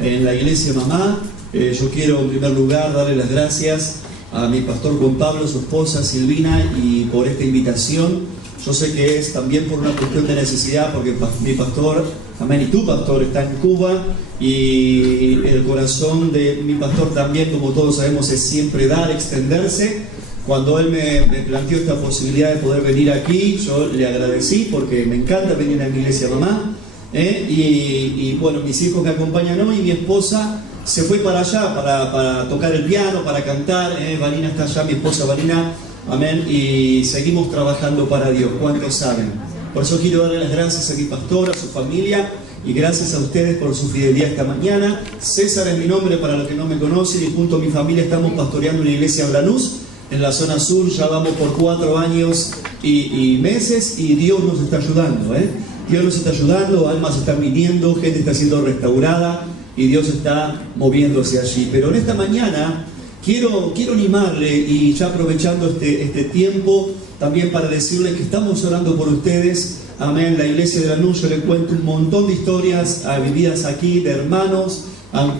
en la iglesia Mamá. Yo quiero en primer lugar darle las gracias a mi pastor Juan Pablo, su esposa Silvina, y por esta invitación. Yo sé que es también por una cuestión de necesidad, porque mi pastor, amén, y tu pastor está en Cuba, y el corazón de mi pastor también, como todos sabemos, es siempre dar, extenderse. Cuando él me planteó esta posibilidad de poder venir aquí, yo le agradecí porque me encanta venir a mi iglesia Mamá. Y bueno, mis hijos me acompañan hoy, y mi esposa se fue para allá para tocar el piano, para cantar. Vanina está allá, mi esposa Vanina, amén, y seguimos trabajando para Dios. ¿Cuántos saben? Por eso quiero darle las gracias a mi pastor, a su familia, y gracias a ustedes por su fidelidad esta mañana. César es mi nombre para los que no me conocen, y junto a mi familia estamos pastoreando una iglesia en Lanús, en la zona sur. Ya vamos por 4 años y meses, y Dios nos está ayudando, Dios nos está ayudando, almas están viniendo, gente está siendo restaurada, y Dios está moviéndose allí. Pero en esta mañana quiero animarle, y ya aprovechando este tiempo, también para decirle que estamos orando por ustedes. Amén. La iglesia de Lanús, yo le cuento un montón de historias vividas aquí de hermanos,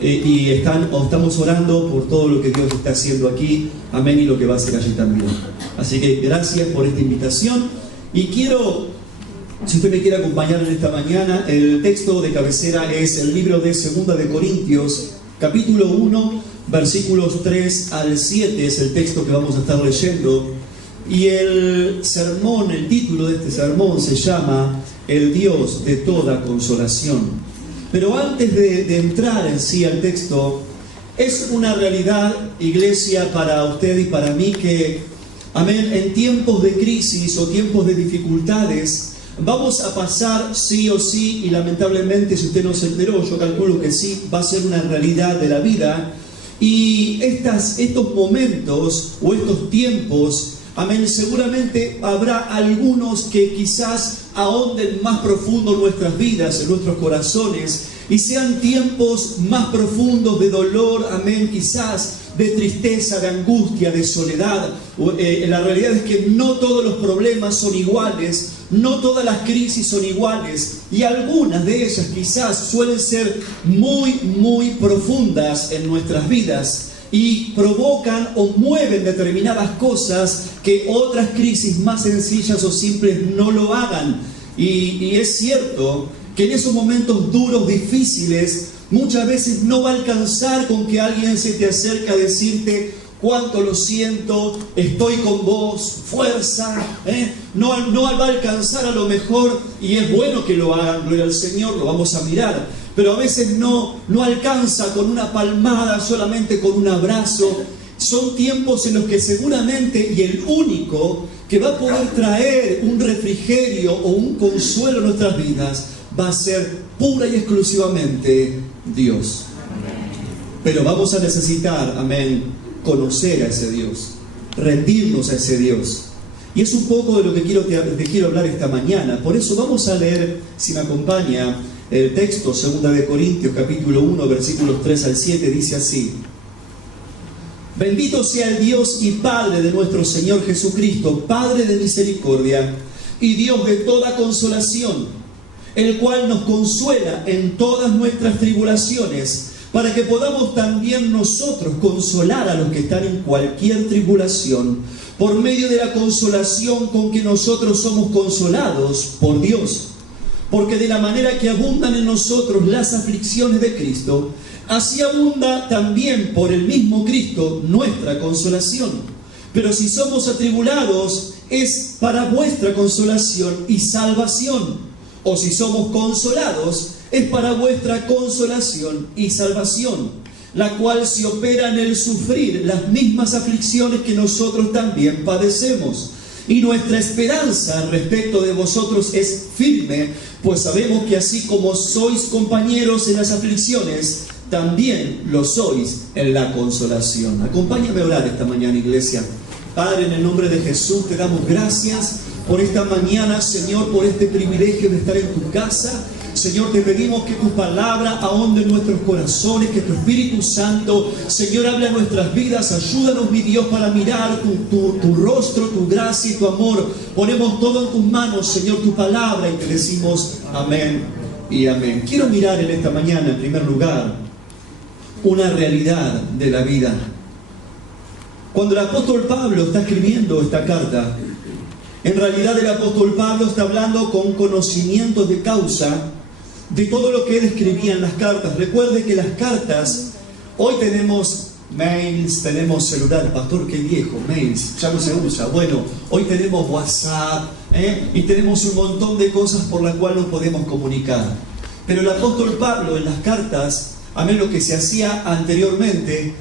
y estamos orando por todo lo que Dios está haciendo aquí. Amén. Y lo que va a hacer allí también. Así que gracias por esta invitación. Y quiero, si usted me quiere acompañar en esta mañana, el texto de cabecera es el libro de 2 de Corintios, capítulo 1, versículos 3 al 7, es el texto que vamos a estar leyendo. Y el sermón, el título de este sermón se llama El Dios de toda consolación. Pero antes de entrar en sí al texto, es una realidad, iglesia, para usted y para mí que, amén, en tiempos de crisis o tiempos de dificultades, vamos a pasar sí o sí, y lamentablemente, si usted no se enteró, yo calculo que sí, va a ser una realidad de la vida. Y estos momentos o estos tiempos, amén, seguramente habrá algunos que quizás ahonden más profundo en nuestras vidas, en nuestros corazones, y sean tiempos más profundos de dolor, amén, quizás de tristeza, de angustia, de soledad. La realidad es que no todos los problemas son iguales, no todas las crisis son iguales, y algunas de ellas quizás suelen ser muy, muy profundas en nuestras vidas, y provocan o mueven determinadas cosas que otras crisis más sencillas o simples no lo hagan. Y es cierto que en esos momentos duros, difíciles, muchas veces no va a alcanzar con que alguien se te acerque a decirte cuánto lo siento, estoy con vos, fuerza, no va a alcanzar a lo mejor, y es bueno que lo hagan, gloria al Señor, lo vamos a mirar, pero a veces no alcanza con una palmada, solamente con un abrazo. Son tiempos en los que seguramente, y el único que va a poder traer un refrigerio o un consuelo en nuestras vidas, va a ser pura y exclusivamente Dios. Pero vamos a necesitar, amén, conocer a ese Dios, rendirnos a ese Dios. Y es un poco de lo que te quiero hablar esta mañana. Por eso vamos a leer, si me acompaña, el texto, 2 de Corintios, capítulo 1, versículos 3 al 7, dice así: Bendito sea el Dios y Padre de nuestro Señor Jesucristo, Padre de misericordia y Dios de toda consolación, el cual nos consuela en todas nuestras tribulaciones, para que podamos también nosotros consolar a los que están en cualquier tribulación, por medio de la consolación con que nosotros somos consolados por Dios. Porque de la manera que abundan en nosotros las aflicciones de Cristo, así abunda también por el mismo Cristo nuestra consolación. Pero si somos atribulados, es para vuestra consolación y salvación. O si somos consolados, es para vuestra consolación y salvación, la cual se opera en el sufrir las mismas aflicciones que nosotros también padecemos. Y nuestra esperanza respecto de vosotros es firme, pues sabemos que así como sois compañeros en las aflicciones, también lo sois en la consolación. Acompáñame a orar esta mañana, iglesia. Padre, en el nombre de Jesús te damos gracias por esta mañana, Señor, por este privilegio de estar en tu casa. Señor, te pedimos que tu palabra ahonde en nuestros corazones, que tu Espíritu Santo, Señor, hable a nuestras vidas. Ayúdanos, mi Dios, para mirar tu rostro, tu gracia y tu amor. Ponemos todo en tus manos, Señor, tu palabra, y te decimos amén y amén. Quiero mirar en esta mañana, en primer lugar, una realidad de la vida. Cuando el apóstol Pablo está escribiendo esta carta, en realidad el apóstol Pablo está hablando con conocimiento de causa de todo lo que él escribía en las cartas. Recuerde que las cartas, hoy tenemos mails, tenemos celular. Pastor, qué viejo, mails, ya no se usa. Bueno, hoy tenemos WhatsApp, y tenemos un montón de cosas por las cuales nos podemos comunicar. Pero el apóstol Pablo en las cartas, amén, lo que se hacía anteriormente,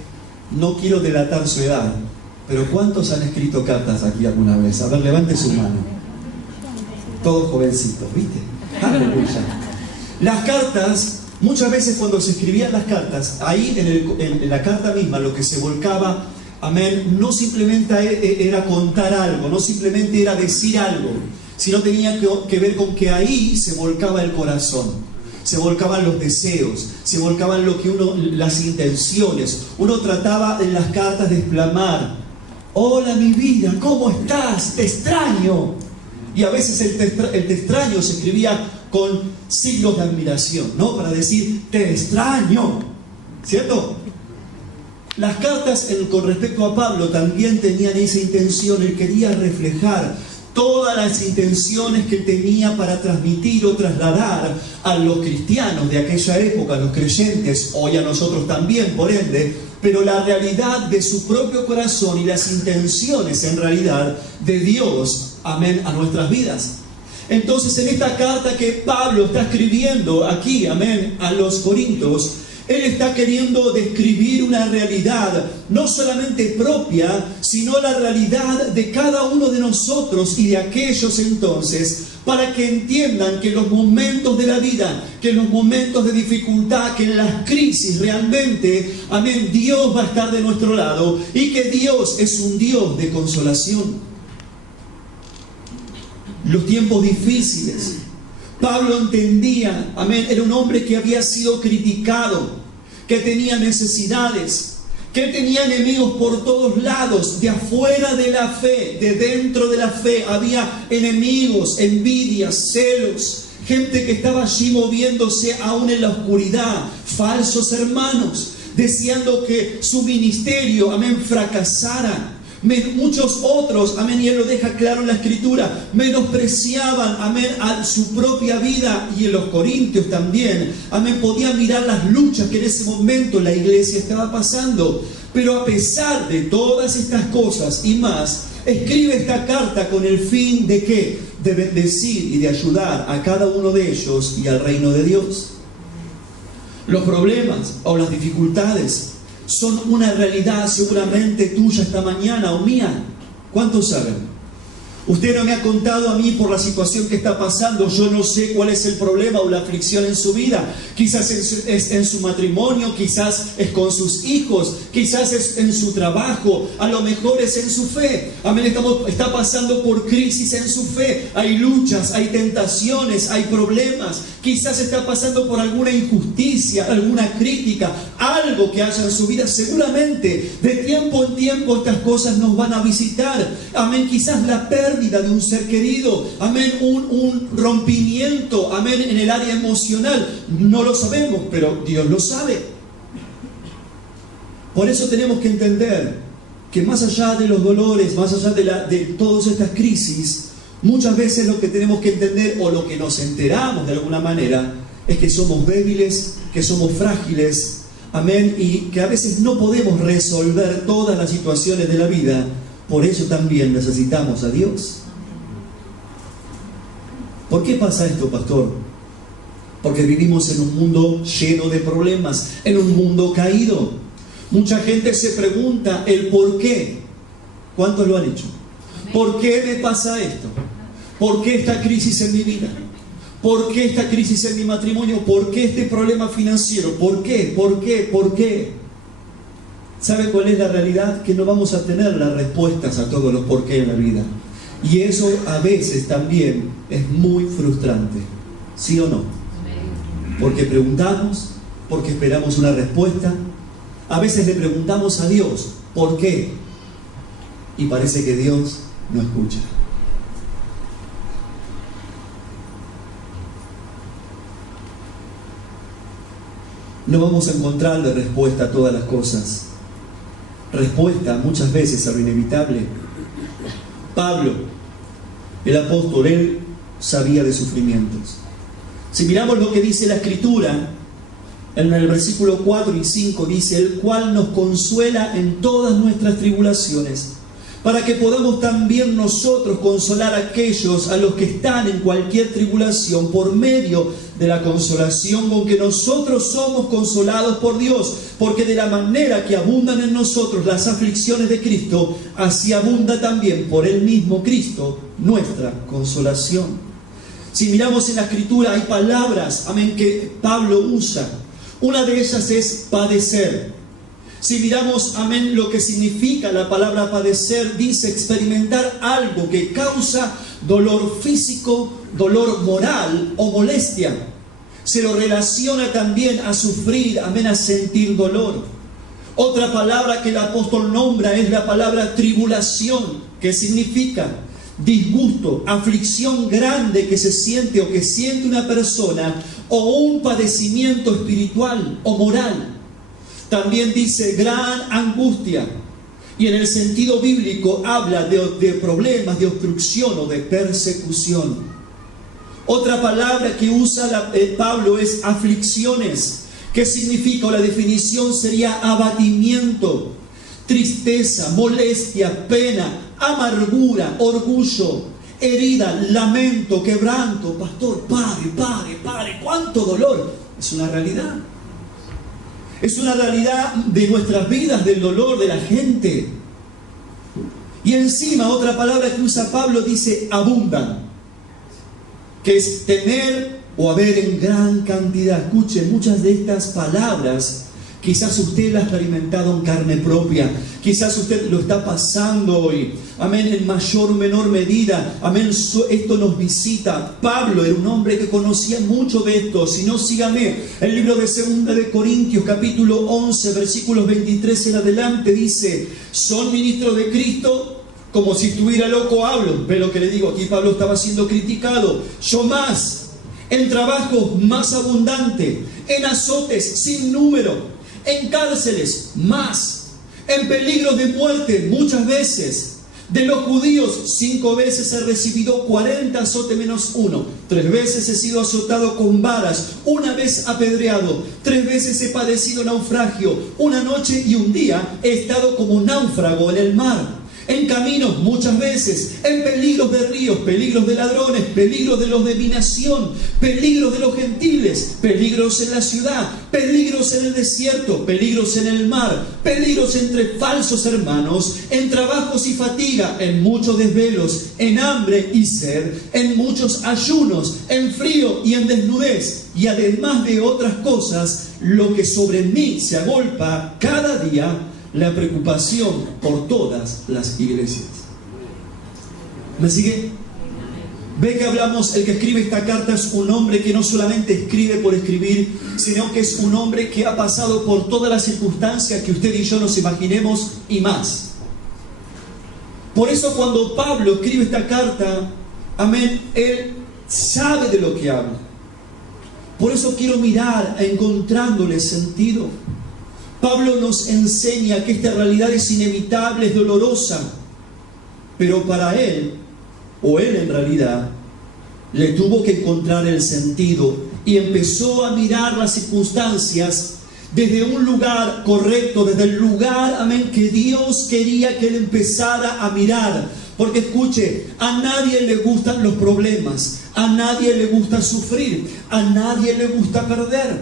no quiero delatar su edad, pero ¿cuántos han escrito cartas aquí alguna vez? A ver, levante su mano. Todos jovencitos, ¿viste? Aleluya. Las cartas, muchas veces cuando se escribían las cartas, ahí en la carta misma lo que se volcaba, amén, no simplemente era contar algo, no simplemente era decir algo, sino tenía que ver con que ahí se volcaba el corazón. Se volcaban los deseos, se volcaban las intenciones. Uno trataba en las cartas de exclamar: hola mi vida, ¿cómo estás? Te extraño. Y a veces el te extraño se escribía con signos de admiración, ¿no? Para decir, te extraño, ¿cierto? Las cartas con respecto a Pablo también tenían esa intención. Él quería reflejar todas las intenciones que tenía para transmitir o trasladar a los cristianos de aquella época, a los creyentes, hoy a nosotros también, por ende, pero la realidad de su propio corazón y las intenciones en realidad de Dios, amén, a nuestras vidas. Entonces, en esta carta que Pablo está escribiendo aquí, amén, a los Corintios, él está queriendo describir una realidad no solamente propia, sino la realidad de cada uno de nosotros y de aquellos entonces, para que entiendan que en los momentos de la vida, que en los momentos de dificultad, que en las crisis realmente, amén, Dios va a estar de nuestro lado y que Dios es un Dios de consolación. Los tiempos difíciles, Pablo entendía, amén, era un hombre que había sido criticado, que tenía necesidades, que tenía enemigos por todos lados, de afuera de la fe, de dentro de la fe, había enemigos, envidias, celos, gente que estaba allí moviéndose aún en la oscuridad, falsos hermanos, deseando que su ministerio, amén, fracasara. Muchos otros, amén, y él lo deja claro en la escritura, menospreciaban, amén, a su propia vida, y en los Corintios también, amén, podían mirar las luchas que en ese momento la iglesia estaba pasando. Pero a pesar de todas estas cosas y más, escribe esta carta con el fin de ¿qué? De bendecir y de ayudar a cada uno de ellos y al reino de Dios. Los problemas o las dificultades son una realidad seguramente tuya esta mañana o mía. ¿Cuántos saben? Usted no me ha contado a mí por la situación que está pasando. Yo no sé cuál es el problema o la aflicción en su vida. Quizás es en su matrimonio, quizás es con sus hijos, quizás es en su trabajo, a lo mejor es en su fe. Amén, está pasando por crisis en su fe. Hay luchas, hay tentaciones, hay problemas. Quizás está pasando por alguna injusticia, alguna crítica, algo que haya en su vida. Seguramente de tiempo en tiempo estas cosas nos van a visitar. Amén, quizás la pérdida de un ser querido, amén, un rompimiento, amén, en el área emocional. No lo sabemos, pero Dios lo sabe. Por eso tenemos que entender que más allá de los dolores, más allá de todas estas crisis, muchas veces lo que tenemos que entender, o lo que nos enteramos de alguna manera, es que somos débiles, que somos frágiles, amén, y que a veces no podemos resolver todas las situaciones de la vida. Por eso también necesitamos a Dios. ¿Por qué pasa esto, pastor? Porque vivimos en un mundo lleno de problemas, en un mundo caído. Mucha gente se pregunta el por qué. ¿Cuántos lo han hecho? ¿Por qué me pasa esto? ¿Por qué esta crisis en mi vida? ¿Por qué esta crisis en mi matrimonio? ¿Por qué este problema financiero? ¿Por qué? ¿Por qué? ¿Por qué? ¿Sabe cuál es la realidad? Que no vamos a tener las respuestas a todos los por qué en la vida. Y eso a veces también es muy frustrante. ¿Sí o no? Porque preguntamos, porque esperamos una respuesta. A veces le preguntamos a Dios, ¿por qué? Y parece que Dios no escucha. no vamos a encontrarle respuesta a todas las cosas. Respuesta muchas veces a lo inevitable. Pablo, el apóstol, él sabía de sufrimientos. Si miramos lo que dice la Escritura, en el versículo 4 y 5 dice: el cual nos consuela en todas nuestras tribulaciones, para que podamos también nosotros consolar a aquellos a los que están en cualquier tribulación, por medio de la consolación con que nosotros somos consolados por Dios. Porque de la manera que abundan en nosotros las aflicciones de Cristo, así abunda también por el mismo Cristo nuestra consolación. Si miramos en la Escritura, hay palabras, amén, que Pablo usa. Una de ellas es padecer. Si miramos, amén, lo que significa la palabra padecer, dice experimentar algo que causa dolor físico, dolor moral o molestia. Se lo relaciona también a sufrir, amén, a sentir dolor. Otra palabra que el apóstol nombra es la palabra tribulación, que significa disgusto, aflicción grande que se siente o que siente una persona, o un padecimiento espiritual o moral. También dice gran angustia, y en el sentido bíblico habla de problemas, de obstrucción o de persecución. Otra palabra que usa Pablo es aflicciones, que significa, o la definición sería abatimiento, tristeza, molestia, pena, amargura, orgullo, herida, lamento, quebranto. Pastor, pare, cuánto dolor. Es una realidad. Es una realidad de nuestras vidas, del dolor de la gente. Y encima otra palabra que usa Pablo dice abundan, que es tener o haber en gran cantidad. Escuchen, muchas de estas palabras quizás usted la ha experimentado en carne propia. Quizás usted lo está pasando hoy. Amén, en mayor o menor medida. Amén, esto nos visita. Pablo era un hombre que conocía mucho de esto. Si no, sígame. El libro de 2 de Corintios, capítulo 11, versículos 23 en adelante, dice: ¿son ministros de Cristo? Como si estuviera loco hablo. Ve lo que le digo, aquí Pablo estaba siendo criticado. Yo más, en trabajos más abundante, en azotes sin número, en cárceles más, en peligros de muerte muchas veces. De los judíos 5 veces he recibido 40 azotes menos 1. 3 veces he sido azotado con varas, 1 vez apedreado, 3 veces he padecido naufragio, 1 noche y 1 día he estado como náufrago en el mar. En caminos muchas veces, en peligros de ríos, peligros de ladrones, peligros de los de mi nación, peligros de los gentiles, peligros en la ciudad, peligros en el desierto, peligros en el mar, peligros entre falsos hermanos, en trabajos y fatiga, en muchos desvelos, en hambre y sed, en muchos ayunos, en frío y en desnudez, y además de otras cosas, lo que sobre mí se agolpa cada día, la preocupación por todas las iglesias. ¿Me sigue? Ve que hablamos, el que escribe esta carta es un hombre que no solamente escribe por escribir, sino que es un hombre que ha pasado por todas las circunstancias que usted y yo nos imaginemos y más. Por eso cuando Pablo escribe esta carta, amén, él sabe de lo que habla. Por eso quiero mirar encontrándole sentido. Pablo nos enseña que esta realidad es inevitable, es dolorosa, pero para él, o él en realidad, le tuvo que encontrar el sentido y empezó a mirar las circunstancias desde un lugar correcto, desde el lugar, amén, que Dios quería que él empezara a mirar. Porque escuche, a nadie le gustan los problemas, a nadie le gusta sufrir, a nadie le gusta perder.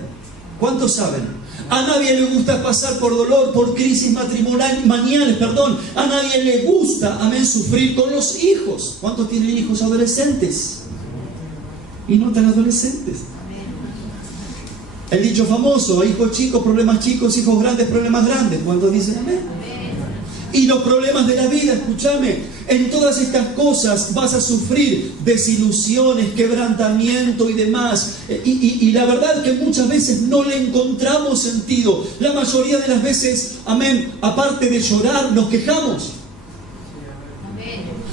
¿Cuántos saben? A nadie le gusta pasar por dolor, por crisis matrimoniales, a nadie le gusta, amén, sufrir con los hijos. ¿Cuántos tienen hijos adolescentes? Y no tan adolescentes. El dicho famoso: hijos chicos, problemas chicos, hijos grandes, problemas grandes. ¿Cuántos dicen amén? Y los problemas de la vida, escúchame, en todas estas cosas vas a sufrir desilusiones, quebrantamiento y demás. Y la verdad que muchas veces no le encontramos sentido. La mayoría de las veces, amén, aparte de llorar, nos quejamos.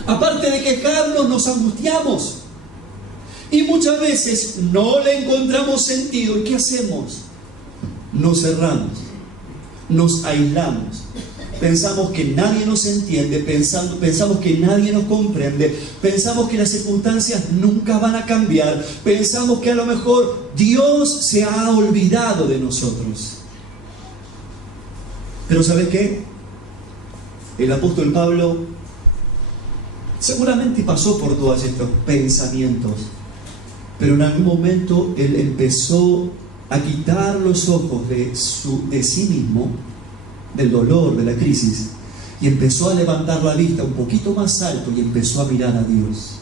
Aparte de quejarnos, nos angustiamos. Y muchas veces no le encontramos sentido. ¿Y qué hacemos? nos cerramos, nos aislamos. Pensamos que nadie nos entiende, pensamos que nadie nos comprende, pensamos que las circunstancias nunca van a cambiar, pensamos que a lo mejor Dios se ha olvidado de nosotros. Pero ¿sabes qué? El apóstol Pablo seguramente pasó por todos estos pensamientos, pero en algún momento él empezó a quitar los ojos de sí mismo, del dolor, de la crisis, y empezó a levantar la vista un poquito más alto y empezó a mirar a Dios.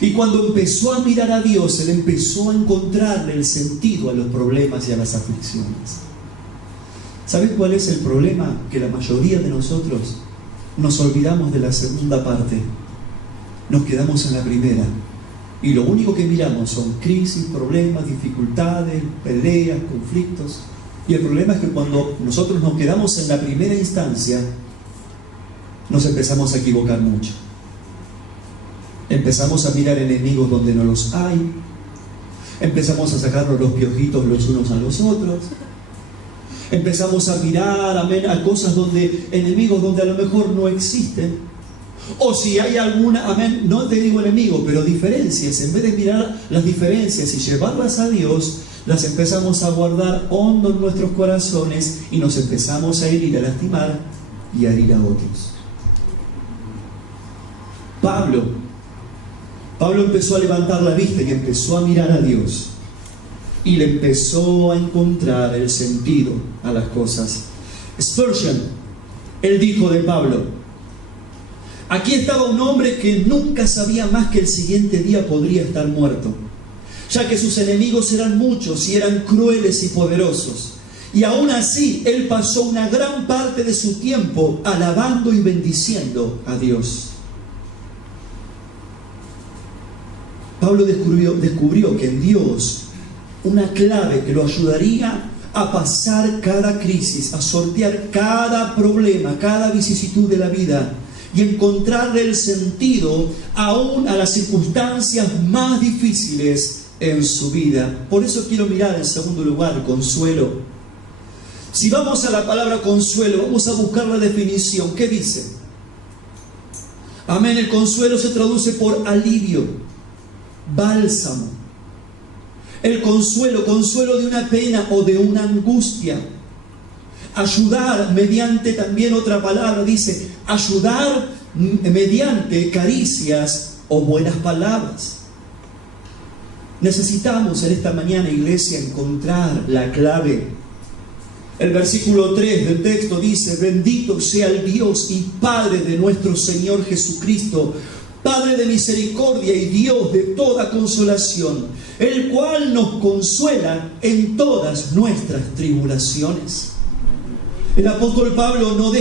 Y cuando empezó a mirar a Dios, él empezó a encontrarle el sentido a los problemas y a las aflicciones. ¿Sabes cuál es el problema? Que la mayoría de nosotros nos olvidamos de la segunda parte, nos quedamos en la primera, y lo único que miramos son crisis, problemas, dificultades, peleas, conflictos. Y el problema es que cuando nosotros nos quedamos en la primera instancia, nos empezamos a equivocar mucho. Empezamos a mirar enemigos donde no los hay. Empezamos a sacarnos los piojitos los unos a los otros. Empezamos a mirar, amén, a cosas donde, enemigos donde a lo mejor no existen. O si hay alguna, amén, no te digo enemigo, pero diferencias. En vez de mirar las diferencias y llevarlas a Dios, las empezamos a guardar hondo en nuestros corazones y nos empezamos a herir, a lastimar y a herir a otros. Pablo empezó a levantar la vista y empezó a mirar a Dios y le empezó a encontrar el sentido a las cosas. Spurgeon, él dijo de Pablo: aquí estaba un hombre que nunca sabía más que el siguiente día podría estar muerto, ya que sus enemigos eran muchos y eran crueles y poderosos. Y aún así, él pasó una gran parte de su tiempo alabando y bendiciendo a Dios. Pablo descubrió que en Dios una clave que lo ayudaría a pasar cada crisis, a sortear cada problema, cada vicisitud de la vida y encontrarle el sentido aún a las circunstancias más difíciles en su vida. Por eso quiero mirar en segundo lugar consuelo. Si vamos a la palabra consuelo, vamos a buscar la definición. ¿Qué dice? Amén. El consuelo se traduce por alivio, bálsamo. El consuelo de una pena o de una angustia. Ayudar mediante, también otra palabra dice, ayudar mediante caricias o buenas palabras. Necesitamos en esta mañana, iglesia, encontrar la clave. El versículo 3 del texto dice: bendito sea el Dios y Padre de nuestro Señor Jesucristo, Padre de misericordia y Dios de toda consolación, el cual nos consuela en todas nuestras tribulaciones. El apóstol Pablo nos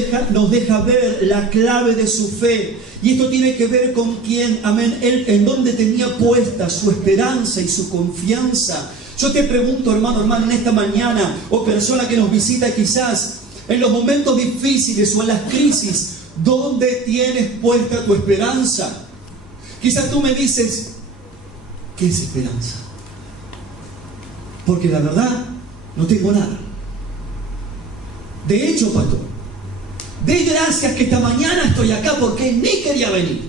deja ver la clave de su fe. Y esto tiene que ver con quién, amén, él en dónde tenía puesta su esperanza y su confianza. Yo te pregunto, hermano, en esta mañana, o persona que nos visita quizás, en los momentos difíciles o en las crisis, ¿dónde tienes puesta tu esperanza? Quizás tú me dices, ¿qué es esperanza? Porque la verdad, no tengo nada. De hecho, pastor, de gracias que esta mañana estoy acá porque ni quería venir.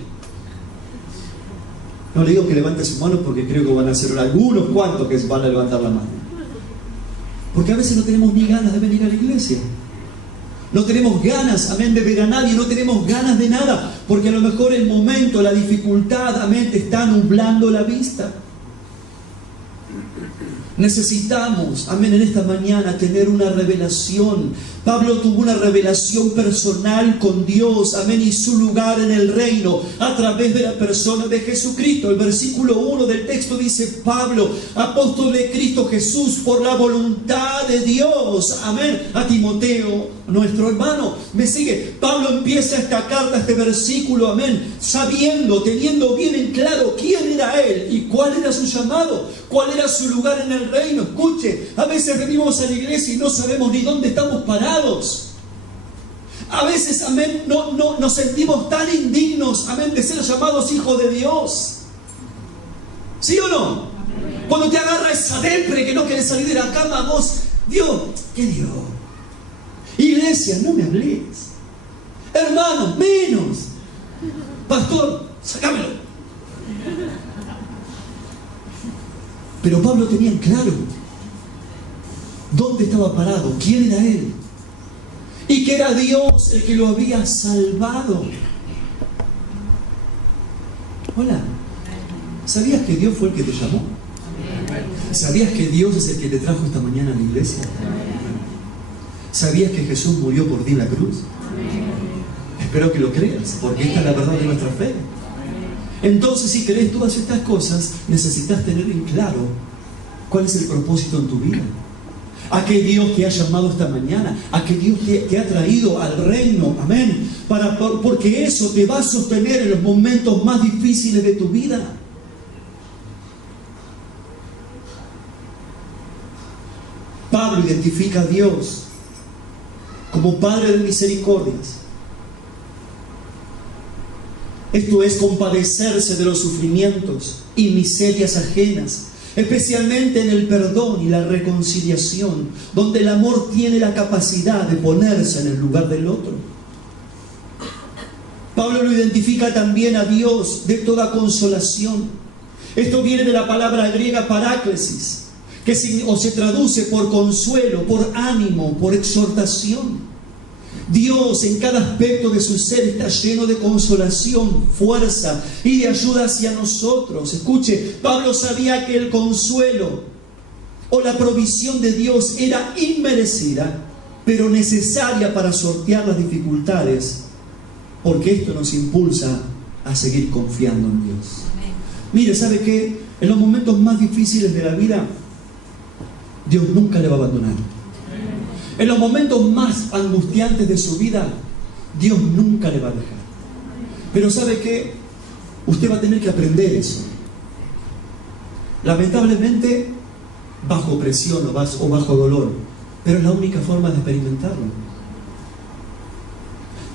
No le digo que levante su mano porque creo que van a ser algunos cuantos que van a levantar la mano. Porque a veces no tenemos ni ganas de venir a la iglesia. No tenemos ganas, amén, de ver a nadie. No tenemos ganas de nada. Porque a lo mejor el momento, la dificultad, amén, te está nublando la vista. Necesitamos, amén, en esta mañana tener una revelación. Pablo tuvo una revelación personal con Dios, amén, y su lugar en el reino a través de la persona de Jesucristo. El versículo 1 del texto dice: Pablo, apóstol de Cristo Jesús, por la voluntad de Dios, amén, a Timoteo, nuestro hermano. Me sigue. Pablo empieza esta carta, este versículo, amén, sabiendo, teniendo bien en claro quién era él y cuál era su llamado, cuál era su lugar en el reino. Escuche, a veces venimos a la iglesia y no sabemos ni dónde estamos parados. A veces, amén, no nos sentimos tan indignos, amén, de ser llamados hijos de Dios. ¿Sí o no? Cuando te agarra esa depre que no quieres salir de la cama, vos Dios, ¿qué Dios? Iglesia, no me hables. Hermano, menos. Pastor, sácamelo. Pero Pablo tenía en claro dónde estaba parado, quién era él, y que era Dios el que lo había salvado. Hola, ¿sabías que Dios fue el que te llamó? ¿Sabías que Dios es el que te trajo esta mañana a la iglesia? ¿Sabías que Jesús murió por ti en la cruz? Espero que lo creas, porque esta es la verdad de nuestra fe. Entonces, si crees todas estas cosas, necesitas tener en claro cuál es el propósito en tu vida. ¿A qué Dios te ha llamado esta mañana? ¿A qué Dios te ha traído al reino? Amén. Porque eso te va a sostener en los momentos más difíciles de tu vida. Pablo identifica a Dios como Padre de misericordias. Esto es compadecerse de los sufrimientos y miserias ajenas, especialmente en el perdón y la reconciliación, donde el amor tiene la capacidad de ponerse en el lugar del otro. Pablo lo identifica también a Dios de toda consolación. Esto viene de la palabra griega paráclesis, que se traduce por consuelo, por ánimo, por exhortación. Dios en cada aspecto de su ser está lleno de consolación, fuerza y de ayuda hacia nosotros. Escuche, Pablo sabía que el consuelo o la provisión de Dios era inmerecida, pero necesaria para sortear las dificultades, porque esto nos impulsa a seguir confiando en Dios. Mire, ¿sabe qué? En los momentos más difíciles de la vida, Dios nunca le va a abandonar. En los momentos más angustiantes de su vida, Dios nunca le va a dejar. Pero ¿sabe qué? Usted va a tener que aprender eso. Lamentablemente, bajo presión o bajo dolor. Pero es la única forma de experimentarlo.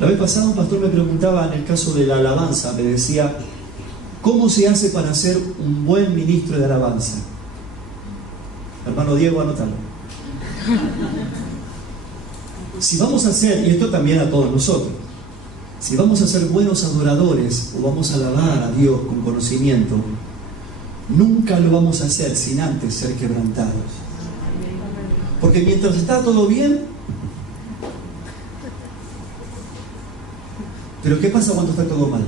La vez pasada un pastor me preguntaba en el caso de la alabanza, me decía, ¿cómo se hace para ser un buen ministro de alabanza? Hermano Diego, anótalo. Si vamos a ser, y esto también a todos nosotros, si vamos a ser buenos adoradores o vamos a alabar a Dios con conocimiento, nunca lo vamos a hacer sin antes ser quebrantados. Porque mientras está todo bien, pero ¿qué pasa cuando está todo mal?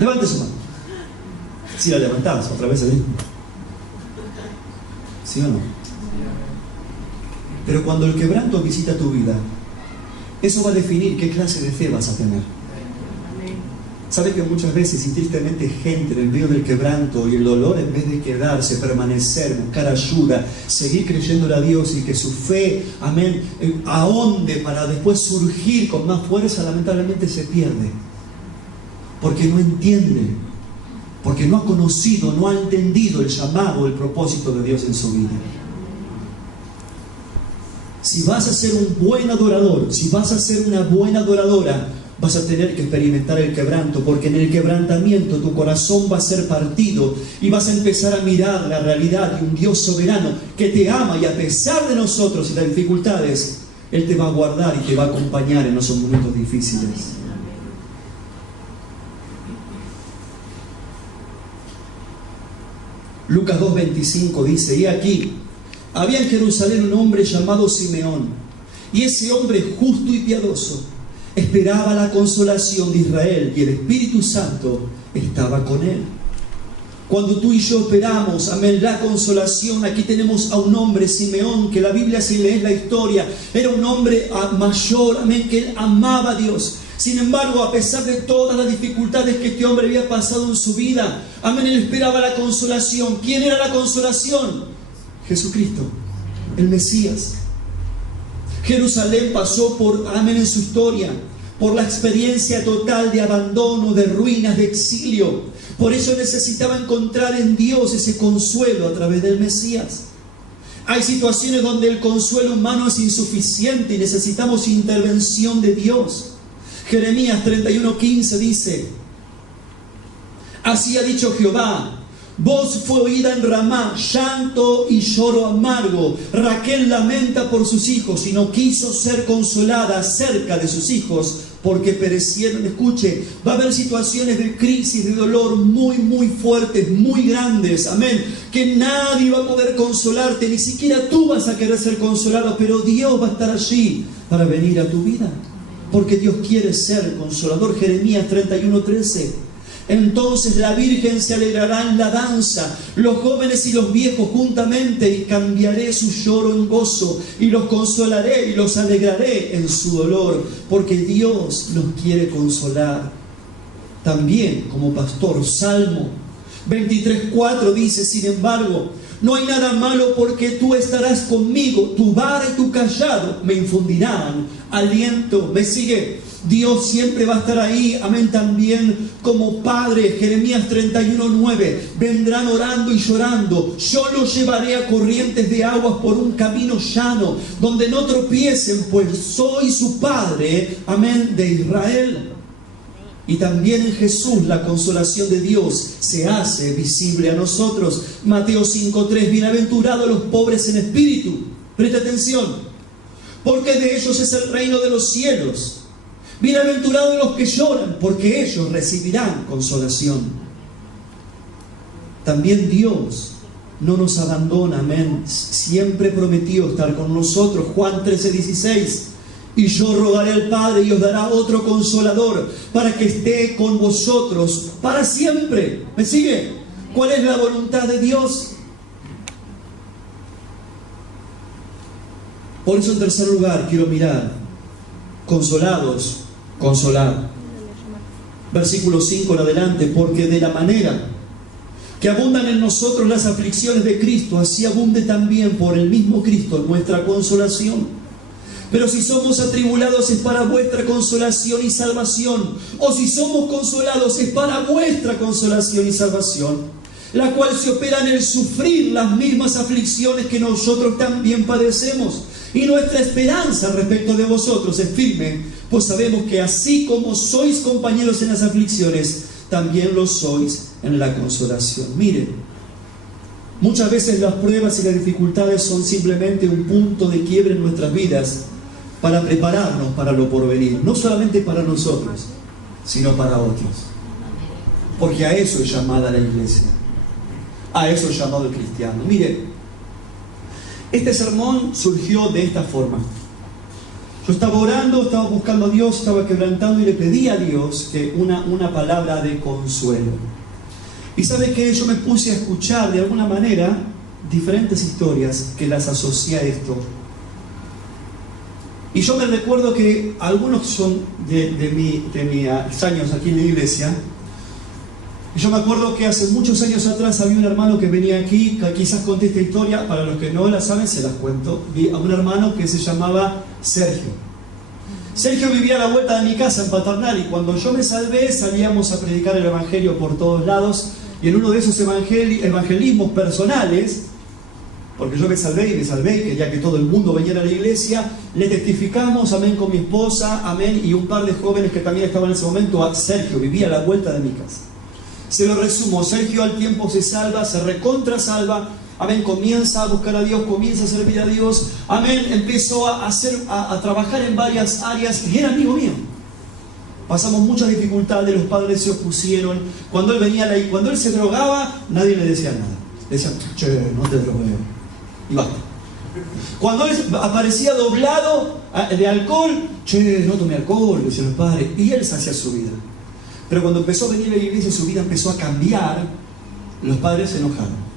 Levante su mano. Si la levantás, otra vez ahí. ¿Sí o no? Pero cuando el quebranto visita tu vida, eso va a definir qué clase de fe vas a tener. ¿Sabe que muchas veces y tristemente gente en el medio del quebranto y el dolor, en vez de quedarse, permanecer, buscar ayuda, seguir creyéndole a Dios y que su fe, amén, ahonde para después surgir con más fuerza, lamentablemente se pierde? Porque no entiende, porque no ha conocido, no ha entendido el llamado, el propósito de Dios en su vida. Si vas a ser un buen adorador, si vas a ser una buena adoradora, vas a tener que experimentar el quebranto, porque en el quebrantamiento tu corazón va a ser partido y vas a empezar a mirar la realidad de un Dios soberano que te ama, y a pesar de nosotros y las dificultades, Él te va a guardar y te va a acompañar en esos momentos difíciles. Lucas 2:25 dice, y aquí había en Jerusalén un hombre llamado Simeón, y ese hombre justo y piadoso esperaba la consolación de Israel, y el Espíritu Santo estaba con él. Cuando tú y yo esperamos, amén, la consolación, aquí tenemos a un hombre, Simeón, que la Biblia, si lees la historia, era un hombre mayor, amén, que él amaba a Dios. Sin embargo, a pesar de todas las dificultades que este hombre había pasado en su vida, amén, él esperaba la consolación. ¿Quién era la consolación? Jesucristo, el Mesías. Jerusalén pasó por, amén, en su historia, por la experiencia total de abandono, de ruinas, de exilio. Por eso necesitaba encontrar en Dios ese consuelo a través del Mesías. Hay situaciones donde el consuelo humano es insuficiente y necesitamos intervención de Dios. Jeremías 31:15 dice, así ha dicho Jehová, Voz fue oída en Ramá, llanto y lloro amargo. Raquel lamenta por sus hijos y no quiso ser consolada cerca de sus hijos porque perecieron. Escuche, va a haber situaciones de crisis, de dolor muy fuertes, muy grandes, amén, que nadie va a poder consolarte, ni siquiera tú vas a querer ser consolado, pero Dios va a estar allí para venir a tu vida, porque Dios quiere ser consolador. Jeremías 31:13. Entonces la Virgen se alegrará en la danza, los jóvenes y los viejos juntamente, y cambiaré su lloro en gozo, y los consolaré y los alegraré en su dolor, porque Dios nos quiere consolar. También como pastor, Salmo 23:4 dice: sin embargo, no hay nada malo porque tú estarás conmigo, tu vara y tu cayado me infundirán aliento. ¿Me sigue? Dios siempre va a estar ahí, amén, también como Padre. Jeremías 31:9, vendrán orando y llorando, yo los llevaré a corrientes de aguas por un camino llano, donde no tropiecen, pues soy su Padre, amén, de Israel. Y también en Jesús la consolación de Dios se hace visible a nosotros. Mateo 5:3, bienaventurados los pobres en espíritu, presta atención, porque de ellos es el reino de los cielos. Bienaventurados los que lloran, porque ellos recibirán consolación. También Dios no nos abandona, amén. Siempre prometió estar con nosotros. Juan 13:16. Y yo rogaré al Padre y os dará otro consolador para que esté con vosotros para siempre. ¿Me sigue? ¿Cuál es la voluntad de Dios? Por eso, en tercer lugar, quiero mirar: consolados, consolar. Versículo 5 en adelante: porque de la manera que abundan en nosotros las aflicciones de Cristo, así abunde también por el mismo Cristo nuestra consolación. Pero si somos atribulados es para vuestra consolación y salvación, o si somos consolados es para vuestra consolación y salvación, la cual se opera en el sufrir las mismas aflicciones que nosotros también padecemos. Y nuestra esperanza respecto de vosotros es firme, pues sabemos que así como sois compañeros en las aflicciones, también lo sois en la consolación. Miren, muchas veces las pruebas y las dificultades son simplemente un punto de quiebre en nuestras vidas para prepararnos para lo porvenir, no solamente para nosotros, sino para otros. Porque a eso es llamada la iglesia, a eso es llamado el cristiano. Mire, este sermón surgió de esta forma. Yo estaba orando, estaba buscando a Dios, estaba quebrantando y le pedí a Dios que una palabra de consuelo. Y ¿sabe qué? Yo me puse a escuchar de alguna manera diferentes historias que las asocié a esto. Y yo me recuerdo que algunos son de mis años aquí en la iglesia. Y yo me acuerdo que hace muchos años atrás había un hermano que venía aquí, que quizás conté esta historia, para los que no la saben se las cuento. Vi a un hermano que se llamaba Sergio. Sergio vivía a la vuelta de mi casa en Paternal, y cuando yo me salvé salíamos a predicar el evangelio por todos lados, y en uno de esos evangelismos personales, porque yo me salvé, quería que todo el mundo viniera a la iglesia, le testificamos, amén, con mi esposa, amén, y un par de jóvenes que también estaban en ese momento. A Sergio vivía a la vuelta de mi casa. Se lo resumo: Sergio al tiempo se salva, se recontra salva, amén, comienza a buscar a Dios, comienza a servir a Dios, amén, empezó a trabajar en varias áreas y era amigo mío. Pasamos muchas dificultades, los padres se opusieron. Cuando él venía ahí, cuando él se drogaba, nadie le decía nada. Le decían: che, no te drogues. Y basta. Cuando él aparecía doblado de alcohol, che, no tomé alcohol, decían los padres. Y él se hacía su vida. Pero cuando empezó a venir a la iglesia, su vida empezó a cambiar. Los padres se enojaron.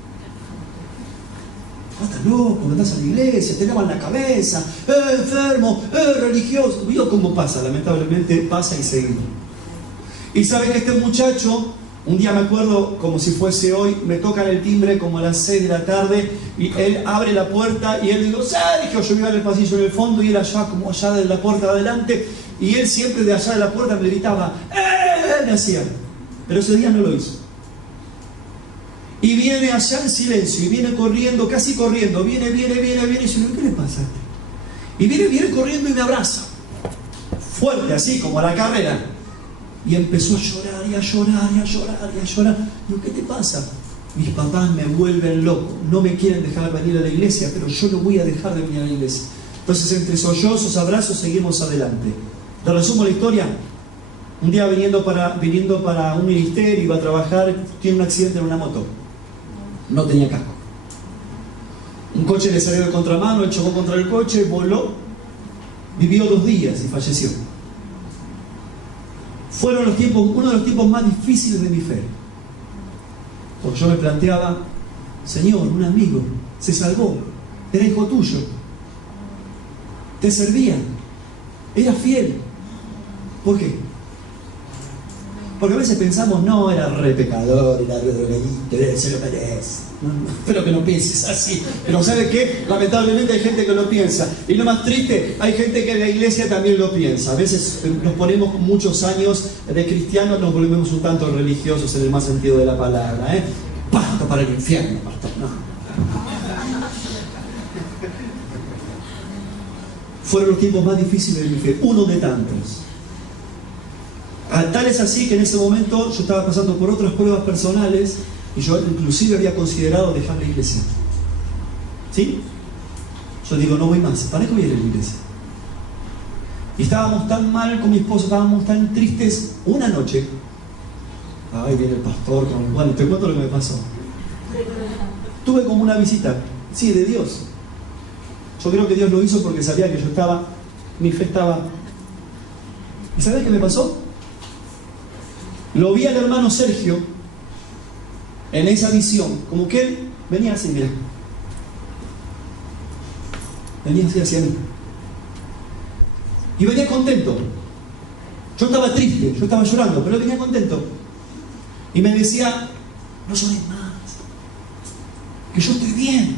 Estás loco, no estás a la iglesia, te lavan la cabeza, enfermo, religioso. ¿Vio cómo pasa? Lamentablemente pasa y seguimos. Y saben que este muchacho, un día me acuerdo como si fuese hoy, me tocan el timbre como a las 6 de la tarde y él abre la puerta y él digo: Sergio, yo iba en el pasillo en el fondo y él allá, como allá de la puerta de adelante, y él siempre de allá de la puerta me gritaba: me hacía. Pero ese día no lo hizo. Y viene allá en silencio y viene corriendo, casi corriendo, viene y yo digo: ¿qué le pasa? Y viene corriendo y me abraza fuerte, así como a la carrera. Y empezó a llorar y a llorar y a llorar y a llorar. Digo: ¿qué te pasa? mis papás me vuelven loco, no me quieren dejar venir a la iglesia, pero yo no voy a dejar de venir a la iglesia. Entonces, entre sollozos, abrazos, seguimos adelante. Te resumo la historia. Un día viniendo para un ministerio, iba a trabajar, tiene un accidente en una moto. No tenía casco. Un coche le salió de contramano, él chocó contra el coche, voló, vivió 2 días y falleció. Fueron uno de los tiempos más difíciles de mi fe. Porque yo me planteaba, Señor, un amigo se salvó, era hijo tuyo, te servía, era fiel. ¿Por qué? Porque a veces pensamos, no, era re pecador, era re drogadito, se lo merece. Espero que no pienses así. Pero ¿sabe qué? Lamentablemente hay gente que lo piensa. Y lo más triste, hay gente que en la iglesia también lo piensa. A veces nos ponemos muchos años de cristianos, nos volvemos un tanto religiosos en el más sentido de la palabra. Pasto para el infierno, pastor. No. Fueron los tiempos más difíciles de mi fe, uno de tantos. Tal es así que en ese momento yo estaba pasando por otras pruebas personales y yo inclusive había considerado dejar la iglesia. ¿Sí? Yo digo, no voy más. ¿Para qué voy a ir a la iglesia? Y estábamos tan mal con mi esposa, estábamos tan tristes. Una noche, ay, viene el pastor, bueno, te cuento lo que me pasó. Tuve como una visita, sí, de Dios. Yo creo que Dios lo hizo porque sabía que yo estaba, mi fe estaba. ¿Y sabes qué me pasó? Lo vi al hermano Sergio en esa visión, como que él venía así, mira. Venía así hacia mí. Y venía contento. Yo estaba triste, yo estaba llorando, pero él venía contento. Y me decía, no llores más, que yo estoy bien.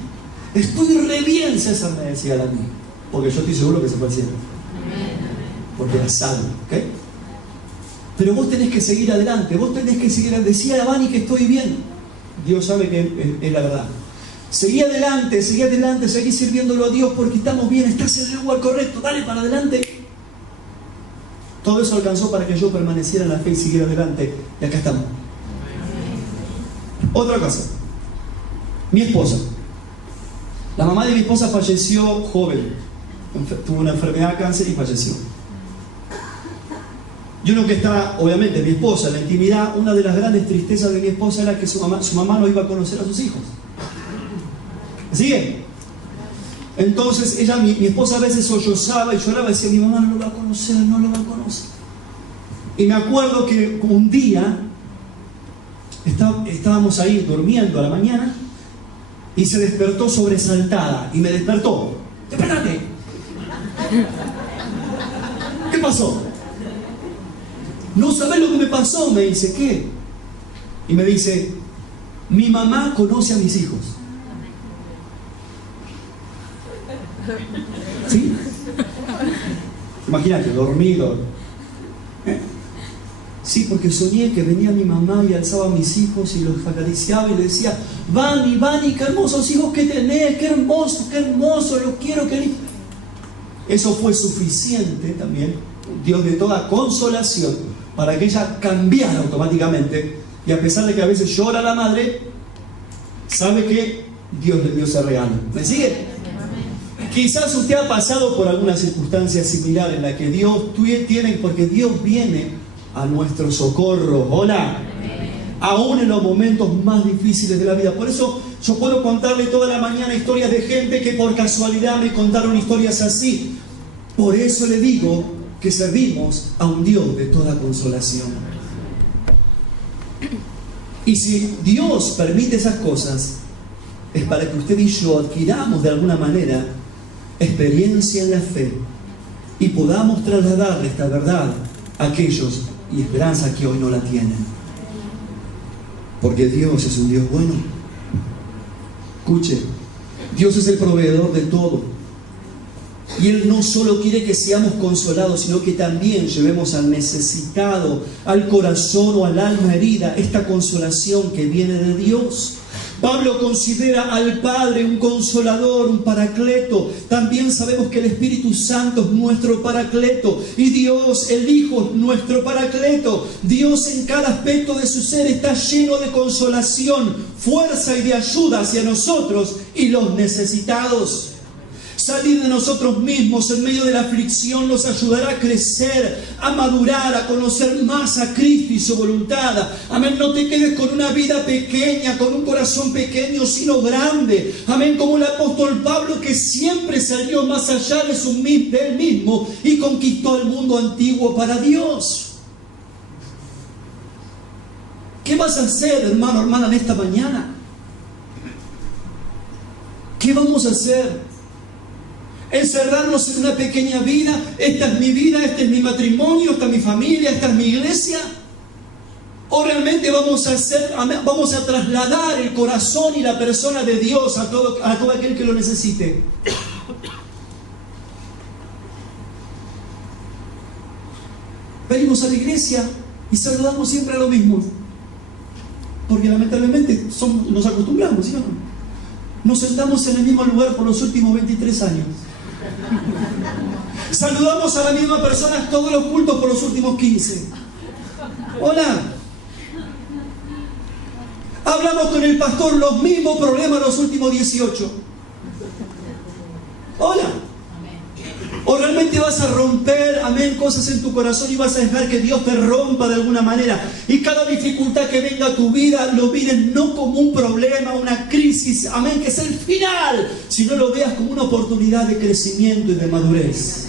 Estoy re bien, César, me decía a mí. Porque yo estoy seguro que se fue al cielo. Porque era salvo, ¿ok? Pero vos tenés que seguir adelante, vos tenés que seguir adelante. Decía a Vani que estoy bien. Dios sabe que es la verdad. Seguí adelante, seguí sirviéndolo a Dios porque estamos bien, estás en el lugar correcto, dale para adelante. Todo eso alcanzó para que yo permaneciera en la fe y siguiera adelante. Y acá estamos. Otra cosa. Mi esposa. La mamá de mi esposa falleció joven. Tuvo una enfermedad de cáncer y falleció. Y uno que está, obviamente, mi esposa, en la intimidad, una de las grandes tristezas de mi esposa era que su mamá no iba a conocer a sus hijos. ¿Sigue? Entonces, mi esposa a veces sollozaba y lloraba y decía, mi mamá no lo va a conocer, no lo va a conocer. Y me acuerdo que un día estábamos ahí durmiendo a la mañana y se despertó sobresaltada y me despertó. ¡Despértate! ¿Qué pasó? No sabés lo que me pasó, me dice. ¿Qué? Y me dice, mi mamá conoce a mis hijos. ¿Sí? Imagínate, dormido. Sí, porque soñé que venía mi mamá y alzaba a mis hijos y los acariciaba y le decía, Vani, qué hermosos hijos que tenés, qué hermoso, los quiero, querido. Eso fue suficiente también, Dios de toda consolación, para que ella cambiara automáticamente. Y a pesar de que a veces llora la madre, sabe que Dios le dio ese regalo. ¿Me sigue? Quizás usted ha pasado por alguna circunstancia similar en la que Dios tiene, porque Dios viene a nuestro socorro. Hola. Aún en los momentos más difíciles de la vida. Por eso yo puedo contarle toda la mañana historias de gente que por casualidad me contaron historias así. Por eso le digo que servimos a un Dios de toda consolación. Y si Dios permite esas cosas, es para que usted y yo adquiramos de alguna manera experiencia en la fe y podamos trasladarle esta verdad a aquellos y esperanza que hoy no la tienen. Porque Dios es un Dios bueno. Escuche, Dios es el proveedor de todo. Y Él no solo quiere que seamos consolados, sino que también llevemos al necesitado, al corazón o al alma herida, esta consolación que viene de Dios. Pablo considera al Padre un consolador, un paracleto. También sabemos que el Espíritu Santo es nuestro paracleto y Dios, el Hijo, es nuestro paracleto. Dios en cada aspecto de su ser está lleno de consolación, fuerza y de ayuda hacia nosotros y los necesitados. Salir de nosotros mismos en medio de la aflicción nos ayudará a crecer, a madurar, a conocer más a Cristo y su voluntad. Amén. No te quedes con una vida pequeña, con un corazón pequeño, sino grande. Amén. Como el apóstol Pablo, que siempre salió más allá de él mismo y conquistó el mundo antiguo para Dios. ¿Qué vas a hacer, hermano, hermana, en esta mañana? ¿Qué vamos a hacer? ¿Encerrarnos en una pequeña vida? Esta es mi vida, este es mi matrimonio, esta es mi familia, esta es mi iglesia. ¿O realmente vamos a trasladar el corazón y la persona de Dios a todo aquel que lo necesite? Venimos a la iglesia y saludamos siempre a lo mismo, porque lamentablemente nos acostumbramos, ¿sí o no? Nos sentamos en el mismo lugar por los últimos 23 años. Saludamos a la misma persona todos los cultos por los últimos 15. Hola. Hablamos con el pastor los mismos problemas los últimos 18. Hola. ¿O realmente vas a romper, amén, cosas en tu corazón y vas a dejar que Dios te rompa de alguna manera? Y cada dificultad que venga a tu vida lo mires no como un problema, una crisis, amén, que es el final, sino lo veas como una oportunidad de crecimiento y de madurez.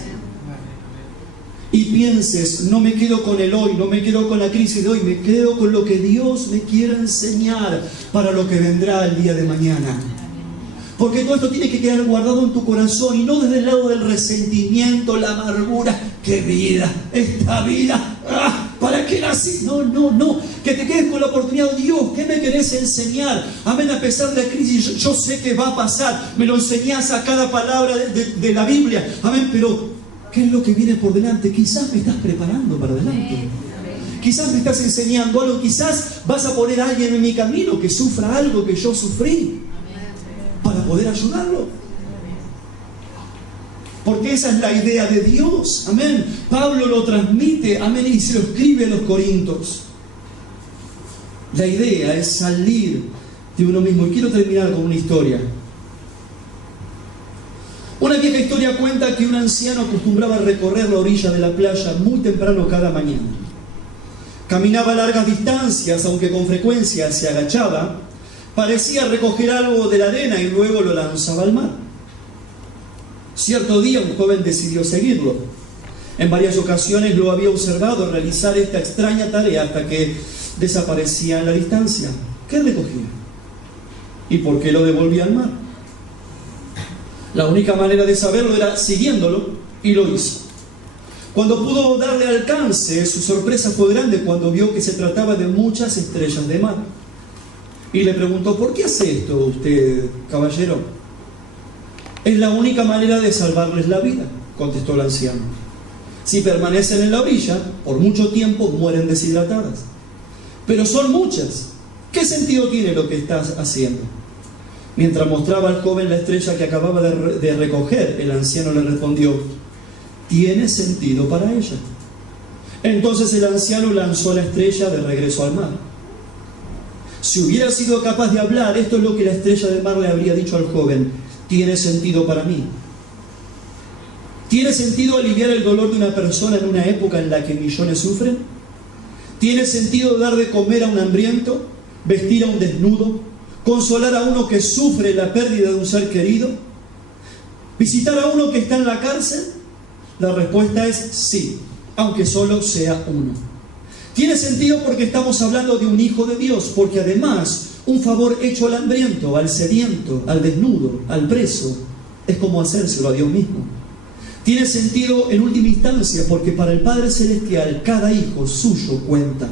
Y pienses, no me quedo con el hoy, no me quedo con la crisis de hoy, me quedo con lo que Dios me quiere enseñar para lo que vendrá el día de mañana. Porque todo esto tiene que quedar guardado en tu corazón y no desde el lado del resentimiento, la amargura. ¡Qué vida! ¡Esta vida! ¿Para qué nací? No. Que te quedes con la oportunidad. Dios, ¿qué me querés enseñar? Amén, a pesar de la crisis, yo sé que va a pasar. Me lo enseñás a cada palabra de la Biblia. Amén, pero ¿qué es lo que viene por delante? Quizás me estás preparando para adelante. Quizás me estás enseñando algo. Quizás vas a poner a alguien en mi camino que sufra algo que yo sufrí, para poder ayudarlo. Porque esa es la idea de Dios. Amén. Pablo lo transmite, amén, y se lo escribe a los Corintios. La idea es salir de uno mismo. Y quiero terminar con una historia. Una vieja historia cuenta que un anciano acostumbraba a recorrer la orilla de la playa muy temprano cada mañana. Caminaba largas distancias, aunque con frecuencia se agachaba. Parecía recoger algo de la arena y luego lo lanzaba al mar. Cierto día un joven decidió seguirlo. En varias ocasiones lo había observado realizar esta extraña tarea hasta que desaparecía en la distancia. ¿Qué recogía? ¿Y por qué lo devolvía al mar? La única manera de saberlo era siguiéndolo, y lo hizo. Cuando pudo darle alcance, su sorpresa fue grande cuando vio que se trataba de muchas estrellas de mar. Y le preguntó, ¿por qué hace esto usted, caballero? Es la única manera de salvarles la vida, contestó el anciano. Si permanecen en la orilla, por mucho tiempo mueren deshidratadas. Pero son muchas. ¿Qué sentido tiene lo que estás haciendo? Mientras mostraba al joven la estrella que acababa de recoger, el anciano le respondió, tiene sentido para ella. Entonces el anciano lanzó la estrella de regreso al mar. Si hubiera sido capaz de hablar, esto es lo que la estrella del mar le habría dicho al joven: tiene sentido para mí. ¿Tiene sentido aliviar el dolor de una persona en una época en la que millones sufren? ¿Tiene sentido dar de comer a un hambriento, vestir a un desnudo, consolar a uno que sufre la pérdida de un ser querido, visitar a uno que está en la cárcel? La respuesta es sí, aunque solo sea uno. Tiene sentido porque estamos hablando de un hijo de Dios, porque además un favor hecho al hambriento, al sediento, al desnudo, al preso, es como hacérselo a Dios mismo. Tiene sentido en última instancia porque para el Padre Celestial cada hijo suyo cuenta.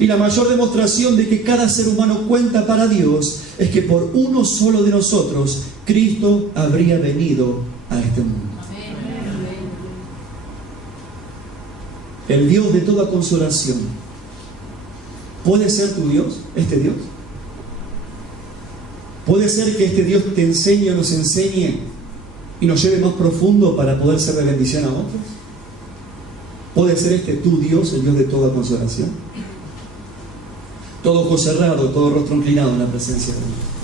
Y la mayor demostración de que cada ser humano cuenta para Dios es que por uno solo de nosotros Cristo habría venido a este mundo. El Dios de toda consolación, ¿puede ser tu Dios, este Dios? Puede ser que este Dios te enseñe o nos enseñe y nos lleve más profundo para poder ser de bendición a otros. Puede ser este tu Dios, el Dios de toda consolación. Todo ojo cerrado, todo rostro inclinado en la presencia de Dios.